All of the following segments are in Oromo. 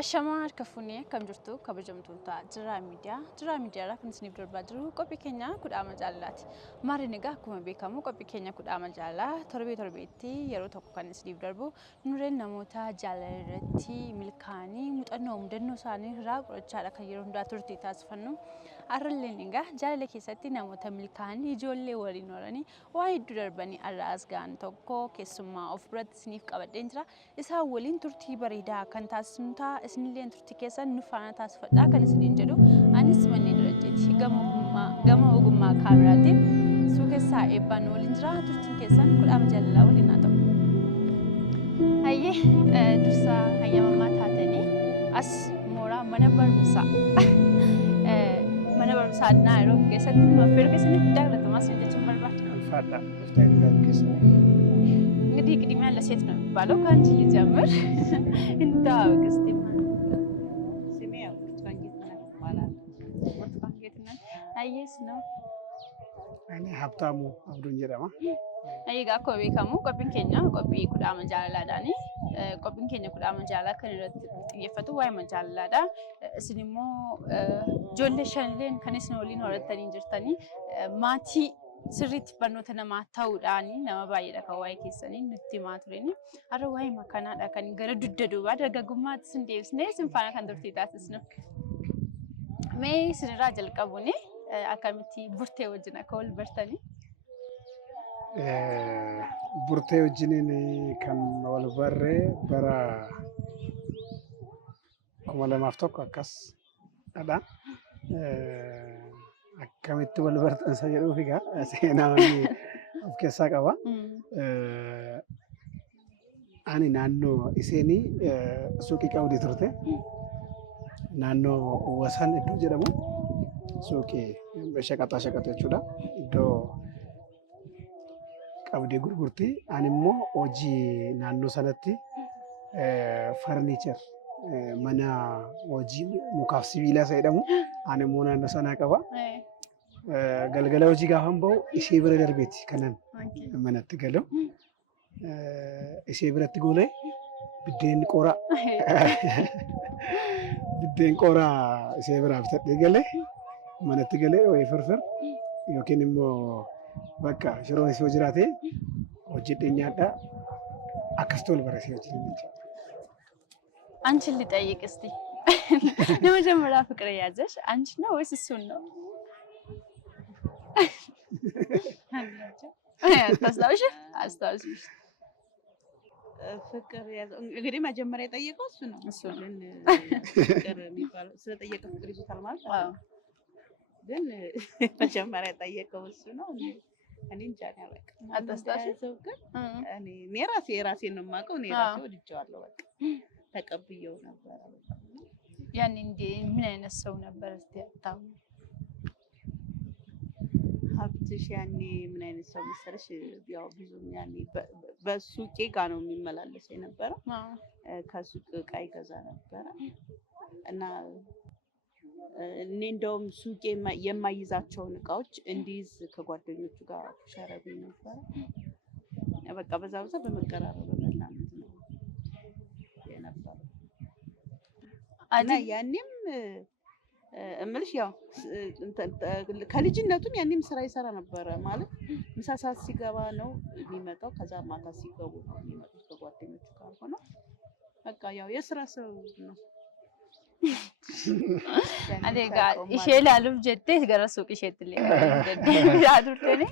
Ashama harkafuunee kam jirtu kabajamtoota Jira Miidiyaa irraa kan isiniif darbaa jiru qophii keenya kudhaama jaalaati. Maariin egaa akkuma beekamu qophii keenya kudhaama jaalaa torbeetti yeroo tokko kan isiniif darbu nureen namoota jaalala irratti milkaa'anii muuxannoo mudannoo isaanii irraa qorachaadha kan yeroo hundaa turtii taasifannu. Arralleen egaa jaalala keessatti namoota milkaa'anii ijoollee waliin oolanii waa hedduu darbanii arraas ga'an tokko keessummaa of biratti isiniif qabadheen jira. Isaan waliin turtii bareedaa kan taasisnu ta'a. Isinillee turtii keessan nu faana taasifadhaa kan isiniin jedhu anis manneen durajeeti gama ogummaa kaameraatiin suukeessaa eebbaan waliin jira turtiin keessan kudhaama jaalalaa waliin haa ta'u. Hayyee dursa hayyamammaa taatanii as mooraa mana barumsaa adnaa yeroo keessatti nu affeeru keessatti guddaa galatamaa sin jechuun barbaada. Alfaadha gooftaan gaaf keessatti. እንግዲህ ቅድሚያ ለሴት ነው የሚባለው ከአንቺ ልጀምር እንዳው እስቲ ስሜ ያው ብርቱካን ጌትነት አየስ ነው እኔ ሀብታሙ አብዱን ጀራማ አየጋ እኮ ቤከሙ ቆጲን ኬኛ ቆጲ ኩዳማ ጃላላዳኒ ቆጲን ኬኛ ኩዳማ ጃላ ከነረት ጥየፈቱ ዋይ መጃላዳ እስኒሞ ጆሌሽንሌን ከነስኖሊን ወረተኒ እንጅርተኒ ማቲ sirriitti barnoota namaa ta'uudhaani nama baay'eedha kan waa'ee keessanii nutti himaa tureni. Har'a waa'ee makanaadha kan gara dugda duubaa dargaggummaatti sin deebisnee sin faana kan turtii taasisnu. Mee isinirraa jalqabuuni akkamitti burtee wajjin akka wal bartanii? Burtee wajjiniin kan wal barree bara 2001 akkasidha. Akkamitti wal bartan isa jedhuuf egaa seenaa of keessaa qaba. Ani naannoo isheenii suuqii qabdii turte. Naannoo Wasan iddoo jedhamu suuqii shaqaxaa jechuudha. Iddoo qabdii gurgurtii. Ani immoo hojii naannoo sanatti farniichar mana hojii mukaaf sibiilaa isa jedhamu ani immoo naannoo sanaa qaba. Galgala hojii gaafan bahu ishee bira darbeeti kanan manatti galu. Ishee biratti golee biddeen qoraa ishee biraa bitadhee galee manatti galee wayii firfir yookiin immoo bakka shiroo ishee jiraate hojjedhee nyaadhaa akkasitti wal barasee hojii jechuudha. አንቺን ልጠይቅ እስቲ ለመጀመሪያ ፍቅር ያዘሽ አንቺ ነው ወይስ እሱን ነው? አስታውሽ ፍቅር ያዘው እንግዲህ መጀመሪያ የጠየቀው እሱ ነው። ግን ፍቅር የሚባለው ስለጠየቀ ፍቅር ይሉታል ማለት ነው። ግን መጀመሪያ የጠየቀው እሱ ነው። እኔ እንጃ ነው በቃ አታስታውሽው? ግን እኔ ራሴን ነው የማውቀው። እኔ ራሴ ወድጄዋለሁ በቃ ተቀብየው ነበር። ያኔ እንዴ ምን አይነት ሰው ነበር እስቲ አታው? ሀብትሽ ያኔ ምን አይነት ሰው መሰለሽ? ያው ብዙም ያኔ በሱቄ ጋር ነው የሚመላለሰው የነበረው። ከሱቅ ዕቃ ይገዛ ነበረ እና እኔ እንደውም ሱቄ የማይዛቸውን ዕቃዎች እንዲይዝ ከጓደኞቹ ጋር ሸረብኝ ነበር። በቃ በዛ በመቀራረብ በመላመድ ነው የነበረው። እና ያኔም እምልሽ ያው ከልጅነቱም ያኔም ስራ ይሰራ ነበር ማለት ምሳ ሰዓት ሲገባ ነው የሚመጣው። ከዛ ማታ ሲገቡ ነው የሚመጡት ከጓደኞቹ ጋር ሆኖ በቃ ያው የስራ ሰው ነው። አደጋ ኢሼላሉፍ ጀቴ ገራ ሱቅ ኢሼትሊ ያዱርቴኒ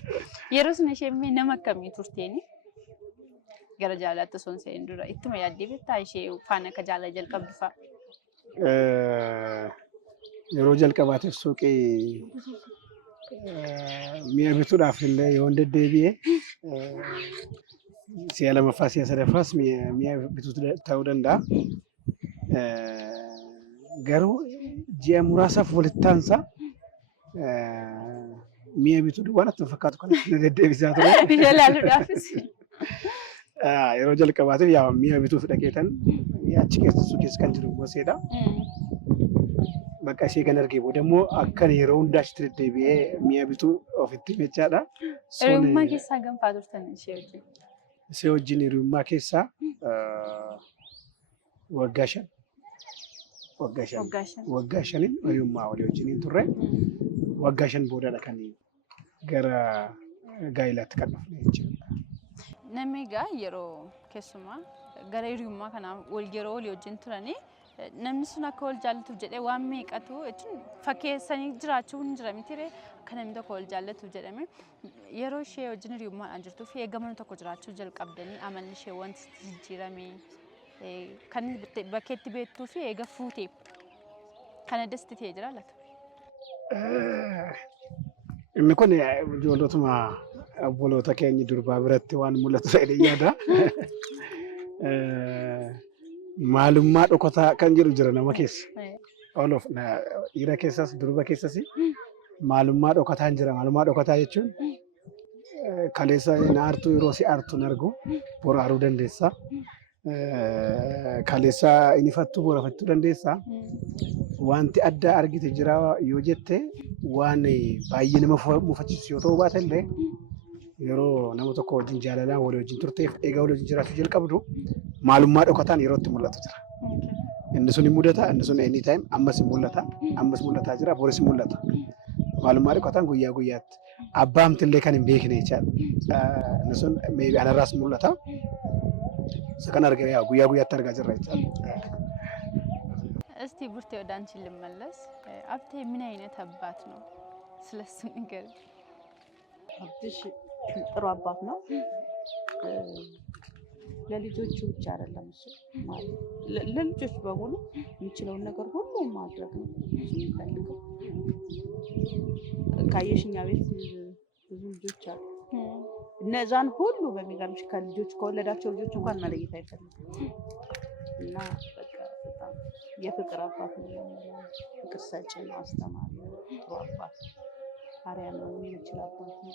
የሩስነ ሸሚ ነመከሚ ቱርቴኒ ገራ ጃላተ ሶንሴ እንዱራ ኢትማ ያዲብታ ኢሼ ፋና ከጃላ ጀልቀብፋ yeroo jalqabaatiif suuqii mi'a bituudhaaf illee yoo deddeebi'e si'a lamaffaa si'a sadaffaas mi'a bituu ta'uu danda'a. Garuu ji'a muraasaaf walitti aansa mi'a bituu waan itti fakkaatu kan deddeebisaa ture. Yeroo jalqabaatiif yaa mi'a bituuf dhaqeetan achi keessa suuqis kan jiru goseedha. Bakka ishee kan argee booda immoo akkan yeroo hundaa achitti deddeebi'ee mi'a bituu ofitti jechaadha. Hiriyummaa keessaa gamfaa turtan ishee wajjin? Isee wajjin hiriyummaa keessaa waggaa 5. Waggaa 5 hiriyummaa walii wajjin turre. Waggaa 5 boodadha kan gara gaa'ilaatti kan dhufne jechuudha. Namni egaa yeroo keessumaa gara hiriyummaa kanaa yeroo walii wajjin turanii namni sun akka wal jaallatuuf jedhee waan meeqatu jechuun fakkeessanii jiraachuu hin jira miti akka namni tokko wal jaallatuuf jedhame yeroo ishee wajjin hiriyummaadhaan jirtuu fi eegamanii tokko jiraachuu jalqabdanii amalli ishee wanti jijjiirame kan bakkeetti beektuu fi eega fuutee kana dasti ta'ee jira laata. Inni kun ijoollotuma obboloota keenya durbaa biratti waan mul'atu ta'ee yaada. Maalummaa dhokataa kan jedhu jira nama keessa. Olof dhiira keessas durba keessas maalummaa dhokataan jira. Maalummaa dhokataa jechuun kaleessa na aartuu yeroo si aartu nargu bora aaruu dandeessa. Kaleessa inni fattu bora fattuu dandeessa. Wanti addaa argite jira yoo jette waan baay'ee nama mufachiisu yoo ta'u baate illee yeroo nama tokko wajjin jaalalaan walii wajjin turteef egaa walii wajjin jiraachuu jalqabdu maalummaa dhokataan yeroo itti mul'atu jira. Inni sun mudata, inni sun anytime ammas mul'ataa jira, boris mul'ata. Maalummaa dhokataan guyyaa guyyaatti abbaamti illee kan hin beekne jechaadha. Inni sun anarraas mul'ata. Isa kan arginu guyyaa guyyaatti argaa jirra jechaadha. እስቲ ቡርቴ ወደ አንቺ ልመለስ። አብቴ ምን አይነት አባት ነው? ስለሱ ንገር። አብትሽ ጥሩ አባት ነው። ለልጆቹ ብቻ አይደለም እሱ ማለት ለልጆች በሙሉ የሚችለውን ነገር ሁሉ ማድረግ ነው የሚፈልገው። ካየሽኛ ቤት ብዙ ልጆች አሉ። እነዛን ሁሉ በሚገርምሽ ከልጆች ከወለዳቸው ልጆች እንኳን መለየት አይፈልግም እና በቃ በጣም የፍቅር አባት ነው። ፍቅር ሰጪ ነው፣ አስተማሪ ነው፣ ጥሩ አባት አሪያ ነው፣ የሚችል አባት ነው።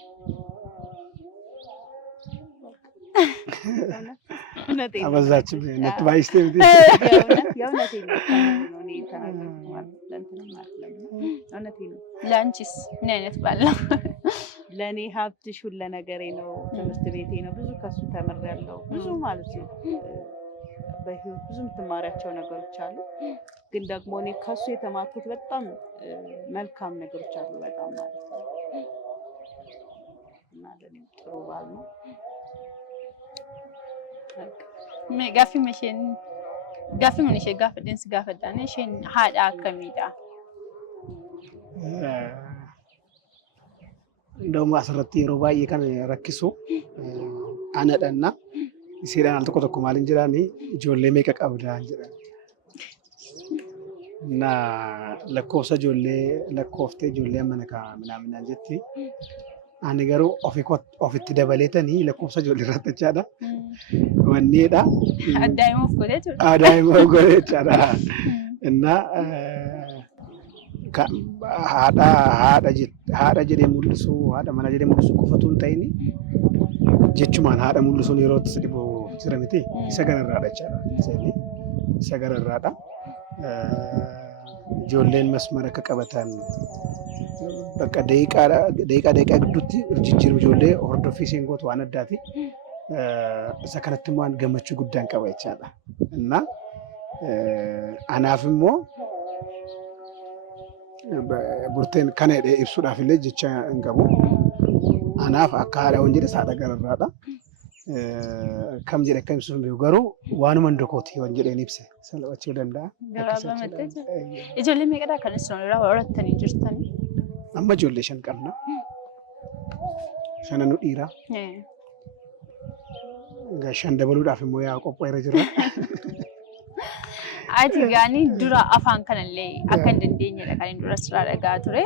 አበዛችም ነት ባይስቴ የእውነቴን ነው እኔ ተናገርኩት ማለት ለእንትንም አይደለም። እውነቴን ነው። ለአንቺስ ምን አይነት ባል ነው? ለእኔ ሀብትሽ ሁሉ ነገሬ ነው፣ ትምህርት ቤቴ ነው። ብዙ ከሱ ተምሬያለሁ። ብዙ ማለት ነው በህይወት ብዙ የምትማሪያቸው ነገሮች አሉ። ግን ደግሞ እኔ ከሱ የተማርኩት በጣም መልካም ነገሮች አሉ በጣም ማለት ነው። እና ለኔ ጥሩ ባል ነው። Gaaffii mun ishee gaafadheen si gaafadhaan isheen haadha akkamiidha? Ndawma asirratti yeroo baay'ee kan rakkisu anadhanna isiidhaan al tokko tokko maaliin jiraani ijoollee meeqa qabdaa jedhan. Na lakkoofsa ijoollee lakkooftee ijoollee mana minaaminaan jetti. Ani garuu ofitti dabaleetanii lakkoofsa ijoollee irratti jechaadha. Wanneedha. Addaa'imuuf godhee jiru. Addaa'imuuf godhee jechaadha. Innaa haadha jedhee mul'isu haadha mana jedhee mul'isu qofatu hin ta'in jechumaan haadha mul'isuun yeroo itti dhibu jira miti isa gararraadha jechaadha. Isa gararraadha. Ijoolleen masmara akka qabatan bakka daqiiqaa gidduutti jijjiirama ijoollee hordoffii isheen gootu waan addaati. Isa kanatti immoo gammachuu guddaan qaba jechaadha. Innaa anaaf immoo burteen kana ibsuudhaaf illee jecha hin qabu. Anaaf akka haadha waan jedhe haadha gararraadha. Kam jedhe akka ibsuuf hin beeku garuu waanuma ndokooti waan jedheen ibse salphachuu danda'a. Ijoollee meeqadhaa kan isin horattanii jirtanii? Amma ijoollee 5 qabna. 5 nu dhiira. 5 dabaluudhaaf immoo yaa qophaa'eera jira. Ati gaanii dura afaan kanallee akka hin dandeenyedha kan dura sirraa dhagaa ture.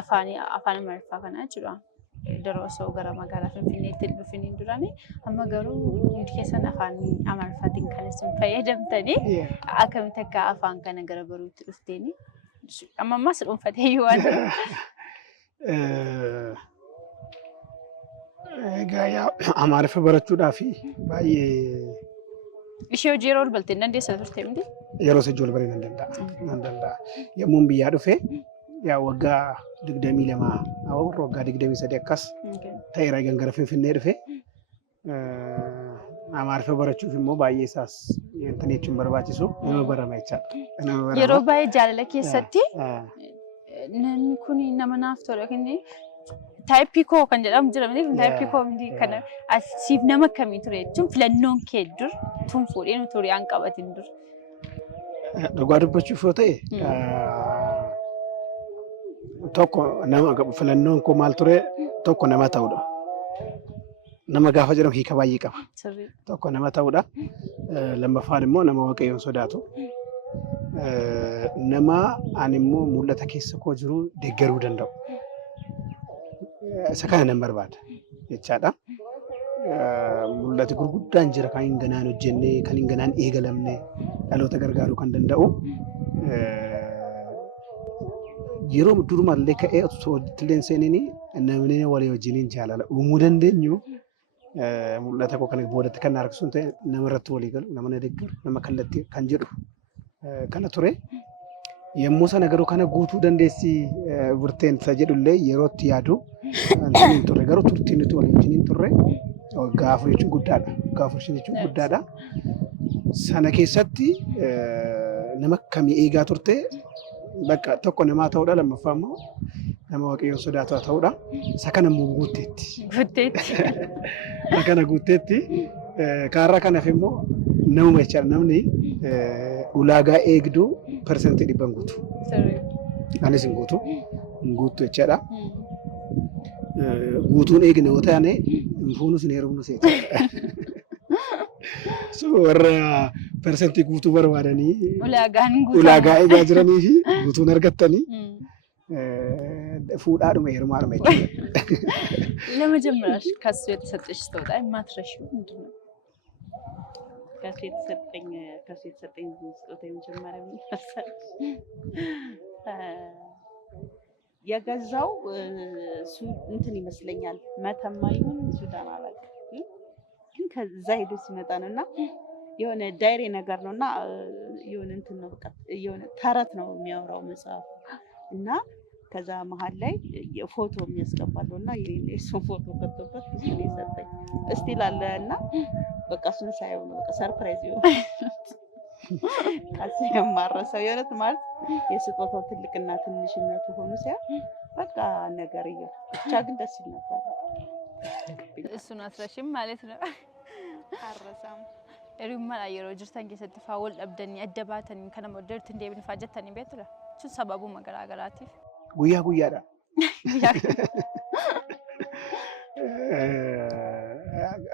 Afaan Amaariffaa kana jechuudha. Yeroo osoo gara magaalaa Finfinneetti dhufanii durani amma garuu hundi keessan afaan Amaariffaatiin kan isin fayyadamtanii akkamitti akka afaan kana gara baruutti dhufteeni amma ammas dhuunfatee yoo waan egaa yaa Amaariffa barachuudhaaf baay'ee ishee hojii yeroo baltee dandeessa turte miti? Yeroo isa ijoollee baree nan danda'a. Yommuun biyyaa dhufe yaa waggaa 22 waggaa 23 akkas ta'eera egaan gara Finfinnee dhufe Amaariffaa barachuuf immoo baay'ee isaas intanii jechuun barbaachisu nama barama jechaadha. Nama barama. Yeroo baay'ee jaalala keessatti namni kun nama naaf tola yookiin taayippii koo kan jedhamu jira miti taayippii koo miti kana asiif nama akkamii ture jechuun filannoon kee dur tun fuudhee nu turee an qabatin dur. Dhugaa dubbachuuf yoo ta'e tokko nama filannoon koo maal ture tokko nama ta'udha. Nama gaafa jedhamu hiika baay'ee qaba. Tokko nama ta'udha. Lammaffaan immoo nama waaqayyoon sodaatu. Nama ani immoo mul'ata keessa koo jiru deeggaruu danda'u. Isa kana nan barbaada jechaadha. Mul'ati gurguddaan jira kan hin ganaan hojjennee kan hin ganaan eegalamne dhaloota gargaaruu kan danda'u. Yeroo durumaallee ka'ee osoo hojjetillee seenini namni walii wajjiniin jaalala uumuu dandeenyu mul'ata koo kana boodatti kan harkisuun ta'e namarratti walii galu nama na deeggaru nama kallattii kan jedhu kana ture. Yommuu sana garuu kana guutuu dandeessi burteen isa jedhullee yeroo itti yaadu hin turre garuu turtiin nuti walii wajjiniin turre waggaa afur jechuun guddaadha. Waggaa afur jechuun guddaadha. Sana keessatti nama akkamii eegaa turte bakka tokko namaa ta'uudha lammaffaa immoo nama waaqayyoon sodaatu ta'uudha. Isa kana immoo guutteetti. Isa kana guutteetti kaarraa kanaaf immoo namuma jechaadha namni ulaagaa eegduu persentii 100 guutu. Anis hin guutu jechaadha. Guutuun eegne yoo ta'ane fuunus hin heerumnu seeta. Warra persentii guutuu barbaadanii ulaagaa eegaa jiranii fi guutuun argattanii fuudhaadhuma heerumaadhuma jechuudha. ለመጀመሪያሽ ከሱ የተሰጠሽ ስጦታ የማትረሺው ምንድን ነው? ከሱ የተሰጠኝ ስጦታ የመጀመሪያ ምን መሰለሽ? የገዛው እንትን ይመስለኛል መተማ ይሁን ሱዳን አላውቅም፣ ግን ከዛ ሄዶ ሲመጣ ነውና የሆነ ዳይሪ ነገር ነውና የሆነ እንትን ነው በቃ የሆነ ተረት ነው የሚያወራው መጽሐፍ እና ከዛ መሃል ላይ ፎቶ የሚያስቀባለውና የኔን ፎቶ ከተበት እሱ ነው የሰጠኝ እስቲል አለና በቃ እሱን ሳይሆን ነው በቃ ሰርፕራይዝ ይሆን ካሴ የማረሰው የሆነት ማለት የስጦታው ትልቅና ትንሽነቱ ሆኖ ሲያ በቃ ነገር ይያ ብቻ ግን ደስ ይል ነበር። እሱን አስረሽም ማለት ነው አረሳም እሪማ አየሮ ጅርታን ከሰጥ ፋውል አብደኒ አደባተን ከነም ወደርት እንደብን ፋጀተን ቤትላ እሱ ሰበቡ መገራገራቲፍ ጉያ ጉያዳ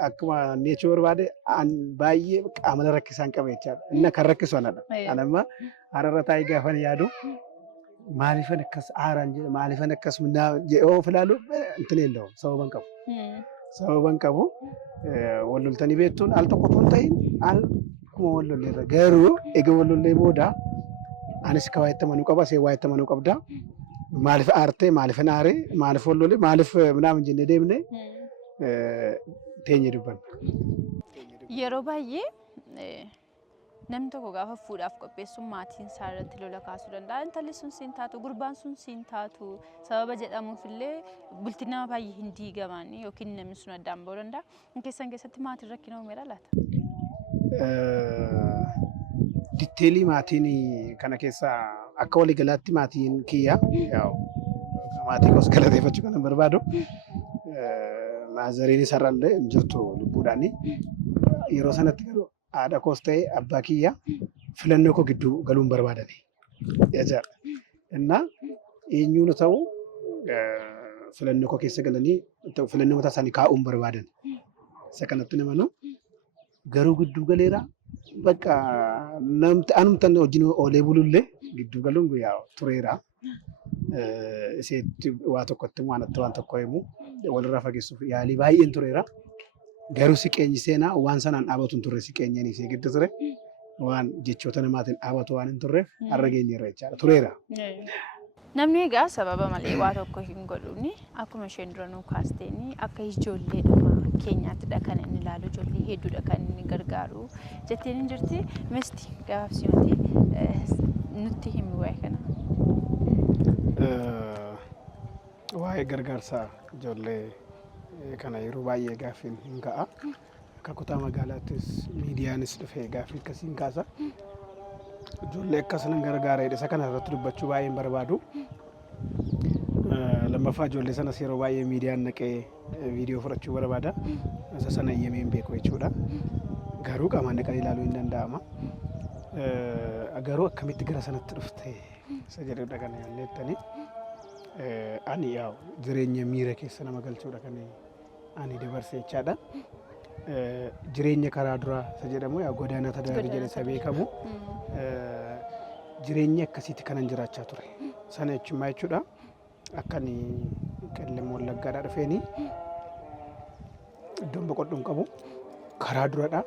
akkuma neechuu barbaade baay'ee qaamala rakkisaan qaba jechaadha. Inni kan rakkisu anadha. Anamma hararra taa'ee gaafan yaadu maaliifan akkas aaraan jedhe maaliifan akkas jedhee of ilaalu intin eellawu sababan qabu. Sababan qabu wal loltanii beektuun al tokko tun ta'in al kuma wal lolleerra garuu egaa wal lollee booda anis ka waa itti amanuu qaba see waa itti amanuu qabda. Maaliif aartee maaliif naaree maaliif wal lolee maaliif minaamin jennee deemne teenye dubbanna. Yeroo baay'ee namni tokko gaafa fuudhaaf qopheessuun maatiin isaa irratti lola kaasuu danda'a. Intalli sun siin taatu, gurbaan sun siin taatu sababa jedhamuufillee bultiin nama baay'ee hin diigaman yookiin namni sun addaan ba'uu danda'a. Keessan keessatti maatiin rakkina uumeera laata? Ditteelii maatiin kana keessaa akka waliigalaatti maatiin kiyya maatii kos galateeffachuu kan barbaadu maazariin isarrallee hin jirtu lubbuudhaani yeroo sanatti garuu haadha koos ta'e abbaa kiyya filannoo koo gidduu galuun barbaadani jechaadha. Innaa eenyuun ta'u filannoo koo keessa galanii filannoo mataa isaanii kaa'uun barbaadan. Isa kanatti namanu garuu gidduu galeera bakka namti anumtan wajjin oolee bulullee gidduu galuun guyyaa tureera. Iseetti waa tokkotti waan tokko himu walirraa fageessuuf yaalii baay'een tureera. Garuu siqeenyi seenaa waan sanaan dhaabatu hin turre siqeenyaan isee giddu ture waan jechoota namaatiin dhaabatu waan hin turreef har'a geenyeerra jechaadha tureera. Namni egaa sababa malee waa tokko hin godhuuni akkuma isheen dura nuu kaasteeni akka ijoolleedhuma keenyaatti kan inni ilaalu ijoollee hedduudha kan inni gargaaru jetteen hin jirti misti gaafsiyooti nutti himi waa'ee kana. Waa'ee gargaarsa ijoollee kana yeroo baay'ee gaaffiin hin ka'a. akka kutaa magaalaattis miidiyaanis dhufee gaaffii akkasiin kaasa. Ijoollee akkasiin gargaara isa kana irratti dubbachuu baay'een barbaadu. Lammaffaa ijoollee sanas yeroo baay'ee miidiyaan naqee viidiyoo fudhachuu barbaada. Isa sana iyyamee hin beeku jechuudha. Garuu qaamaan naqanii ilaaluu hin danda'ama. Garuu akkamitti gara sanatti dhufte isa jedhudha kan yaalleettanii. Ani yaa jireenya miira keessa nama galchuudha kan ani dabarse jechaadha. Jireenya karaa duraa isa jedhamu yaa godaana tadarii jedhe isa beekamu. Jireenya akkasiitti kanan jiraachaa ture. Sana jechuun jechuudha. Akkan qilleem wallaggaadhaa dhufeeni iddoon boqodhuun qabu karaa duradha.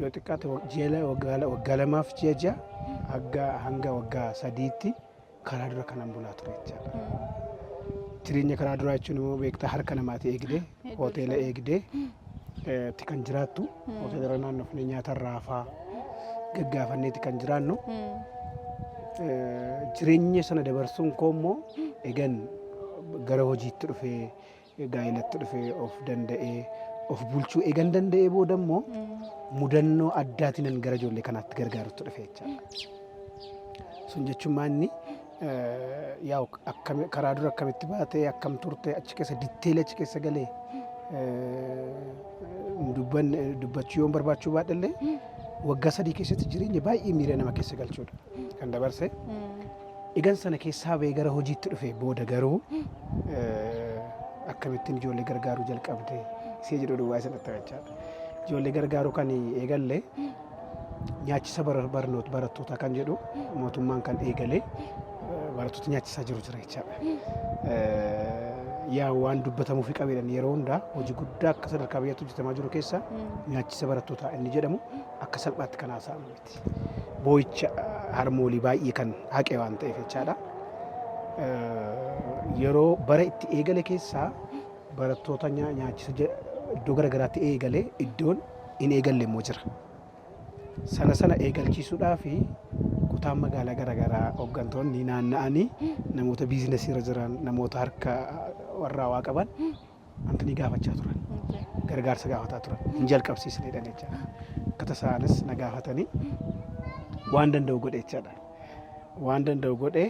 Yoo xiqqaate waggaa lamaaf ji'a ja'a hanga waggaa sadiitti karaa dura kanan bulaa ture jechaadha. Jireenya karaa duraa jechuun immoo beektaa harka namaati eegdee hoteela eegdee itti kan jiraattu hoteela naannofnee nyaata raafaa gaggaafanneeti kan jiraannu. Jireenya sana dabarsuun koo immoo egan gara hojiitti dhufee gaa'ilatti dhufee of danda'ee of bulchuu eegan danda'ee booda immoo mudannoo addaatiin gara ijoollee kanaatti gargaarutti dhufe jechaadha. Sun jechuun maanni yaa karaa dura akkamitti baatee akkam turte achi keessa ditteelee achi keessa galee dubbachuu yoon barbaachuu baadhallee waggaa 3 keessatti jireenya baay'ee miira nama keessa galchuudha kan dabarse. Egan sana keessaa ba'ee gara hojiitti dhufe booda garuu akkamittiin ijoollee gargaaruu jalqabde see jedhu duwwaa isa dhattachaadha. Ijoollee gargaaruu kan eegalle nyaachisa barattootaa kan jedhu mootummaan kan eegale barattoota nyaachisaa jiru jira jechaadha. Yaa waan dubbatamuuf qabeedhan yeroo hundaa hojii guddaa akka sadarkaa biyyaatti hojjetamaa jiru keessa nyaachisa barattootaa inni jedhamu akka salphaatti kan haasa'amu miti. Boo'icha harmoolii baay'ee kan haqe waan ta'eef jechaadha. Yeroo bara itti eegale keessaa barattoota nyaachisa iddoo garaagaraatti eegale iddoon hin eegalle immoo jira. Sana eegalchiisuudhaa fi kutaan magaalaa garaagaraa hooggantoonni naanna'anii namoota biizinasii irra jiran namoota harka warraa waa qaban wanta ni gaafachaa turan. Gargaarsa gaafataa turan. Hin jalqabsiisneedha jechaadha. Akka tasaanis na gaafatanii waan danda'u godhe jechaadha. Waan danda'u godhe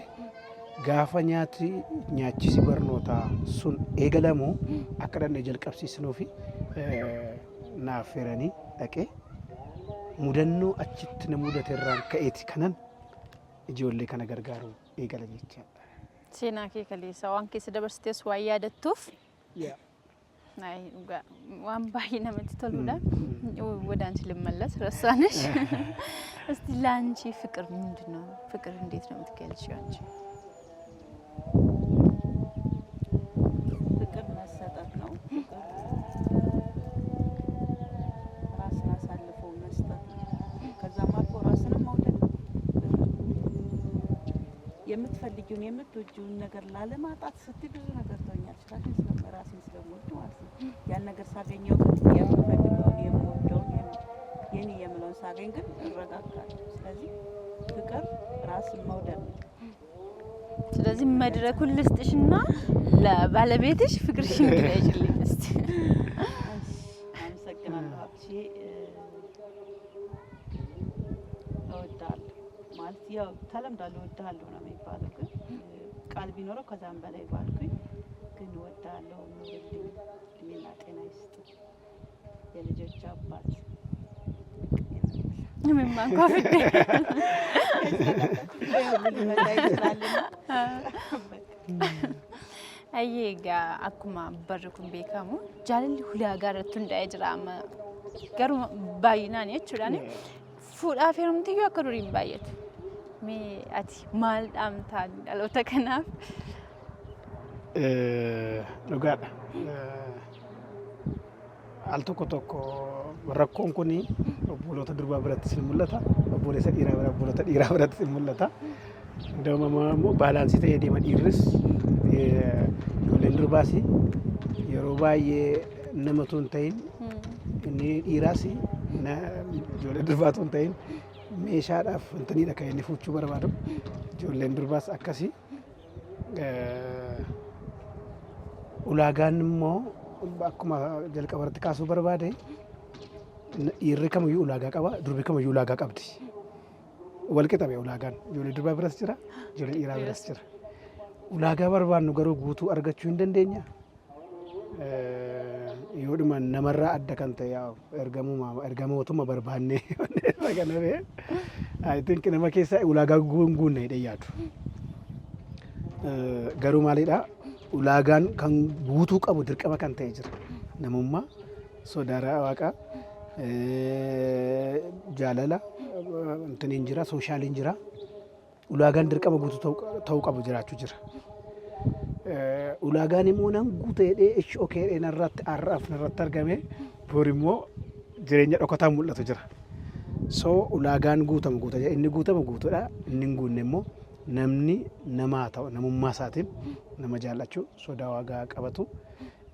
gaafa nyaachisi barnootaa sun eegalamu akka danda'e jalqabsiisnuu fi naaf feeranii dhaqee mudannoo achitti na mudate irraan ka'eeti kanan ijoollee kana gargaaruu eegala jechaadha. Seenaa kee kaleessa waan keessa dabarsitees waan yaadattuuf waan baay'ee namatti toludha. ወደ አንቺ ልመለስ ረሳንሽ። እስቲ ለአንቺ ፍቅር ምንድን ነው? ፍቅር እንዴት ነው የምትገልጪው አንቺ? ፍቅር መሰጠት ነው። ራስን አሳልፎ መስጠት ነው። ከዛም አልፎ ራስንም መውደድ ነው። የምትፈልጊውን የምትወጂውን ነገር ላለማጣት ስትይ ብዙ ነገር ትሆኛለሽ። ራስን ስለምወድ ማለት ነው። ያን ነገር ሳገኘው ግን የምፈልገውን የምወደውን የኔ የምለውን ሳገኝ ግን እረጋጋለሁ። ስለዚህ ፍቅር ራስን መውደድ ነው። ስለዚህ መድረኩን ልስጥሽና ለባለቤትሽ ፍቅርሽን ግለጪልኝ እስቲ። አመሰግናለሁ ሀብቴ። እወዳለሁ ማለት ያው ተለምዷል። እወዳለሁ ነው የሚባለው፣ ግን ቃል ቢኖረው ከዛም በላይ ባልኩኝ ግን እወዳለሁ። ኑርልኝ፣ እድሜና ጤና ይስጥ፣ የልጆች አባት ምን ማንኳፍደ ayyeega akkuma barri kun beekamu jaalalli ulaagaa irratti hundaa'ee jira amma garuu baay'inaan jechuudhaan fuudhaaf heerumtiyyuu akka durii hin baay'atu. Mee ati maal dhaamtaa dhaloota kanaaf? Dhugaadha. Al tokko rakkoon kun obboloota durbaa birattis ni mul'ata, obboleessa dhiiraa birattis ni mul'ata. Daa'imman immoo baalaansii ta'ee deema dhiirris ijoolleen durbaas yeroo baay'ee nama tun ta'in inni dhiiraas ijoollee durbaa tun ta'in meeshaadhaaf wantaniidha kan inni fuuchuu barbaadu. Ijoolleen durbaas akkasii ulaagaan immoo akkuma jalqabarratti kaasuu barbaade dhiirri kamiyyuu ulaagaa qaba durbi kamiyyuu ulaagaa qabdi. Wal qixame ulaagaan ijoollee durbaa biras jira ijoollee dhiiraa biras jira. Ulaagaa barbaannu garuu guutuu argachuu hin dandeenya. Yoodhuma namarraa adda kan ta'e ergamootuma barbaannee kanaree I think nama keessa ulaagaa guunne hidhee yaadu. Garuu maalidha ulaagaan kan guutuu qabu dirqama kan ta'e jira. Namummaa sodaa waaqaa jaalala intiniin jira sooshaaliin jira. Ulaagaan dirqama guutuu ta'uu qabu jiraachuu jira. Ulaagaan immoo nan guuteedhee okee narratti arraaf narratti argame boor immoo jireenya dhokataan mul'atu jira. So ulaagaan guutamu guuta inni guutamu guutuudha inni hin guunne immoo namni namaa ta'u namummaa isaatiin nama jaallachuu sodaa waaqaa qabatu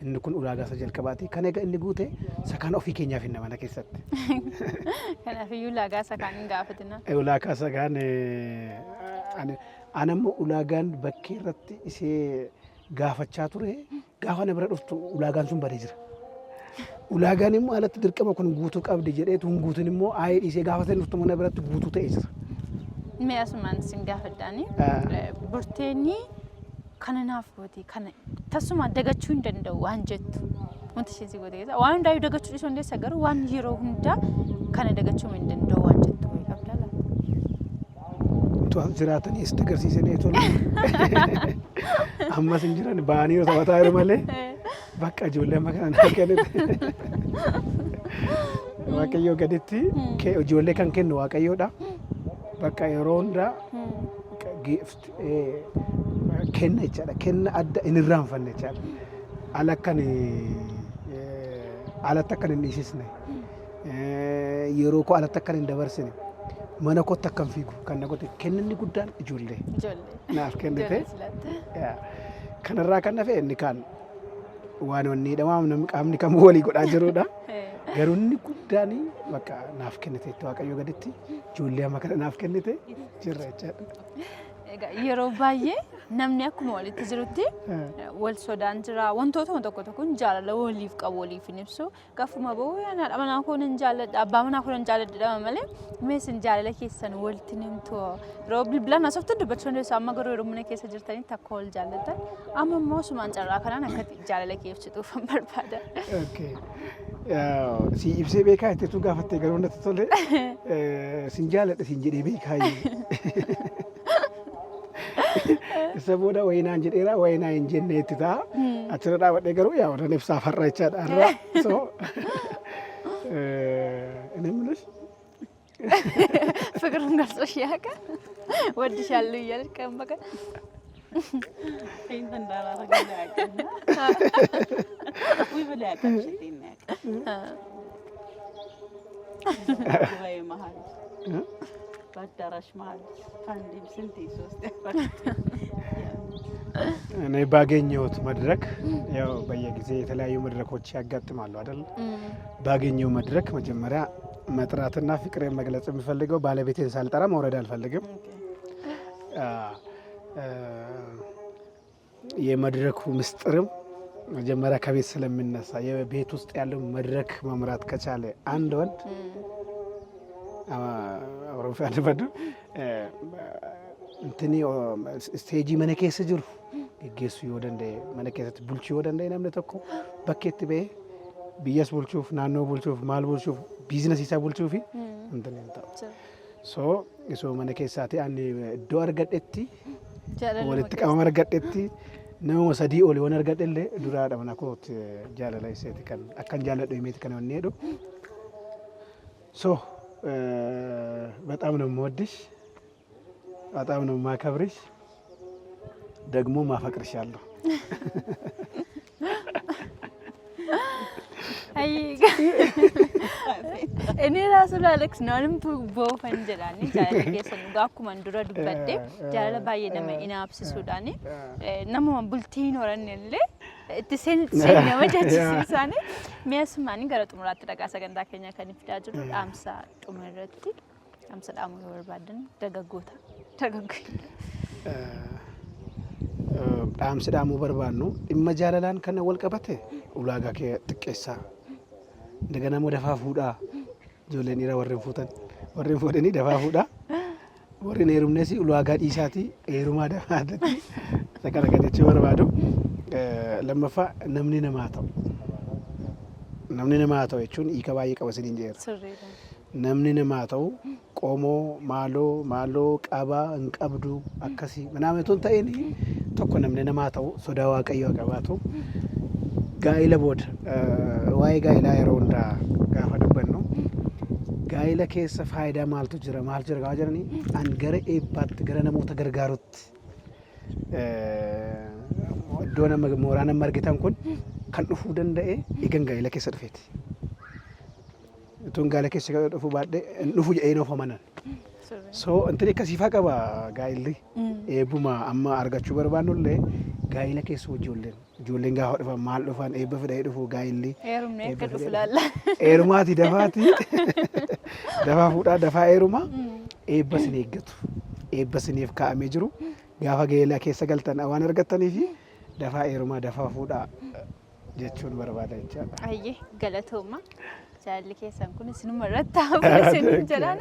inni kun ulaagaa isa jalqabaati. Kan egaa inni guute sakaan ofii keenyaaf hin mana keessatti. Kanaafiyyuu ulaagaa sakaan hin gaafatina. Ulaagaa sakaan anammoo ulaagaan bakkee irratti isee gaafachaa ture gaafa na bira dhuftu ulaagaan sun badee jira. Ulaagaan immoo alatti dirqama kun guutuu qabdi jedhee tun guutuun immoo aayee dhiisee gaafa ta'e dhuftu mana biratti guutuu ta'ee jira. Mee asumaan sin gaafadhaani burteenii kana naaf gooti kana tasuma dagachuu hin danda'u waan jettu wanti isheen si goote keessa waan hundaayyuu dagachuu dhiisuu dandeessa garuu waan yeroo hundaa kana dagachuu hin danda'u waan jettu wayii qabdaa laata. Tu'as jiraataniis dagarsiisanii tolu. Ammas hin jiran ba'anii yoo taphataa jiru malee bakka ijoollee amma kana naaf kennite. Waaqayyoo gaditti ijoollee kan kennu waaqayyoodha. Bakka yeroo hundaa kenna jechaadha. Kenna adda hin irraanfanne jechaadha. Alatti akka hin dhiisisne yeroo koo alatti akka hin dabarsine mana kootti akka hin fiigu kan na godhe kennanni guddaan ijoollee naaf kennite. Kanarraa kan nafe inni kaan waan wanni hidhamaa qaamni kamuu walii godhaa jirudha. Garuu inni guddaan bakka naaf kennite waaqayyo gaditti ijoollee amma kana naaf kennite jirra jechaadha. Yeroo baay'ee namni akkuma walitti jirutti wal sodaan jira wantoota tokko tokko jaalala waliif qabu waliif hin ibsu gaafuma ba'uu haadha manaa koo nan jaalladha abbaa manaa koo nan jaalladha malee meesin jaalala keessan walitti nimtu yeroo bilbilaan asoftu dubbachuu dandeessu amma garuu yeroo mana keessa jirtanii takka wal jaalladhan amma immoo sumaan carraa kanaan akka jaalala kee ibsituufan barbaada. Si ibsee beekaa jettu gaafattee garuu natti tole sin jaalladha sin jedhee beekaa isa booda wayinaan jedheera wayinaa hin jenne itti ta'a achirra dhaabadhee garuu yaa warreen ibsaaf har'a jechaadha har'a so inni mul'is ፍቅርን ገልጾሽ ያውቃል ወድሻለሁ እያልሽ ቀን በቀን እንትን እንዳላረገ ያውቃል ወይ ብላ ያውቃል ሽቲና ወይ መሀል በአዳራሽ መሀል አንድም ስንት ሶስት እኔ ባገኘሁት መድረክ ያው በየጊዜ የተለያዩ መድረኮች ያጋጥማሉ አይደል? ባገኘው መድረክ መጀመሪያ መጥራትና ፍቅሬን መግለጽ የምፈልገው ባለቤቴን ሳልጠራ መውረድ አልፈልግም። የመድረኩ ምስጥርም መጀመሪያ ከቤት ስለሚነሳ የቤት ውስጥ ያለው መድረክ መምራት ከቻለ አንድ ወንድ አውሮፓ ያደረዱ እንትኒ ስቴጂ መነኬስ ጅሩ ጌሱ ይወደንደ መነኬስ ቡልቺ ይወደንደ ነምነ ተኮ በኬት በ ቢያስ ቡልቹፍ ናኖ ቡልቹፍ ማል ቡልቹፍ ቢዝነስ ይሳ ቡልቹፍ እንትን እንታ ሶ እሱ መነኬሳቲ አንዲ ዶ አርገደቲ ወለት ቀመ አርገደቲ ነው ሰዲ ኦሊ ወን አርገደለ ዱራ ደመና ኮት ጃለላ ይሰት ከን አካን ጃለዶ ይሜት ከን ወኔዶ ሶ በጣም ነው የምወድሽ በጣም ነው የማከብርሽ ደግሞ ማፈቅርሻለሁ። አይ እኔ ራሱ ላለክስ ነው አለም ቱ ቦፈንጀላኒ ጃለ ከሰን ጋኩማ እንዱራ ዱበደ ጃለ ባየ ደመ ኢናፕስ ሱዳኒ ነሞ ቡልቲ ኖረንለ እትሰን ሰነ ወጃችሲሳኔ ሚያስማኒ ገረጡ ሙራት ደጋ ሰገንዳ ከኛ ከንፍዳ ጅሩ 50 ጡመረቲ 50 ዳሙ ወርባደን ደገጎታ ደገጎ dhaamsi dhaamuu barbaannu dhimma jaalalaan kana wal qabate ulaagaa kee xiqqeessaa. Daga nama dafaa fuudhaa. Ijoolleen dhiiraa warreen fuudhanii dafaa fuudhaa. Warreen heerumnes ulaagaa dhiisaatii heerumaa dafaa addatti. Isa kana kan jechuu barbaadu. Lammaffaa namni namaa ta'u. Namni namaa ta'u jechuun hiika baay'ee qaba isiniin jedheera. Namni namaa ta'u qomoo maaloo qabaa hin qabdu akkasii manaama tun ta'een tokko namni namaa ta'u sodaa waaqayyoo qabaatu gaa'ila booda waa'ee gaa'ilaa yeroo hundaa gaafa dubbannu gaa'ila keessa faayidaa maaltu jira gaafa jiranii an gara eebbaatti gara namoota gargaarutti iddoo mooraa nama argitan kun kan dhufuu danda'e eegan gaa'ila keessa dhufeeti. Tun gaa'ila keessa dhufuu baadhee dhufu jedhee of amanan. So intini akkasiifaa qaba gaa'illi eebbuma amma argachuu barbaannullee gaa'ila keessa ijoolleen gaafa dhufan maal dhufan eebba fidhee dhufu gaa'illi. Heerumni akka dhufu laalla. Heerumaati dafaati dafaa fuudhaa dafaa heerumaa eebba sin eeggatu eebba siniif kaa'amee jiru gaafa gaa'ila keessa galtan waan argattaniif dafaa heerumaa dafaa fuudhaa jechuun barbaada jechaadha. Ayyee galatooma. Jaalalli keessan kun isinuma irratti hafuun isin jedhaan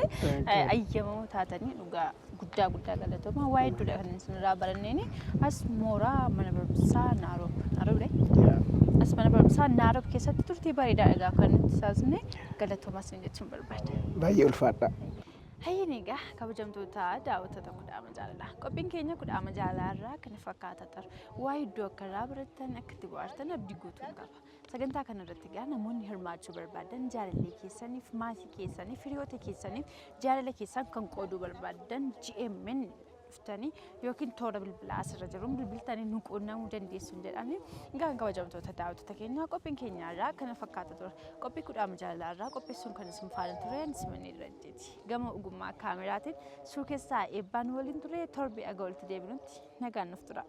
ayyamamoo taatanii dhugaa guddaa galatooma waa'ee iddoo kan isinirraa baranneeni as mooraa mana barumsaa Naaroob as mana barumsaa Naaroob keessatti turtii bareedaa dhagaa kan nuti taasifne galatooma isin jechuun barbaada. Baay'ee ulfaadha. Hayyin egaa kabajamtoota daawwattoota kudhaama jaalalaa qophiin keenya kudhaama jaalalaa irraa kan fakkaata tar waa'ee iddoo akka irraa barattan akka itti bohaartan abdii guutuun qaba. Sagantaa kana irratti egaa namoonni hirmaachuu barbaadan jaalallee keessaniif maatii keessaniif hiriyoota keessaniif jaalala keessan kan qooduu barbaadan GMN dhuftanii yookiin toora bilbilaa asirra jiruun bilbiltanii nu quunnamuu dandeessuun jedhanii egaa kabajamtoota daawwattoota keenyaa qophiin keenya irraa kana fakkaata ture. Qophii kudhaama jaalalaa irraa qopheessuun kan isin faana ture Simanii Dirajjeeti. Gama ogummaa kaameraatiin suu keessaa eebbaan waliin ture torbii aga walitti deebinutti nagaan nuuf tura.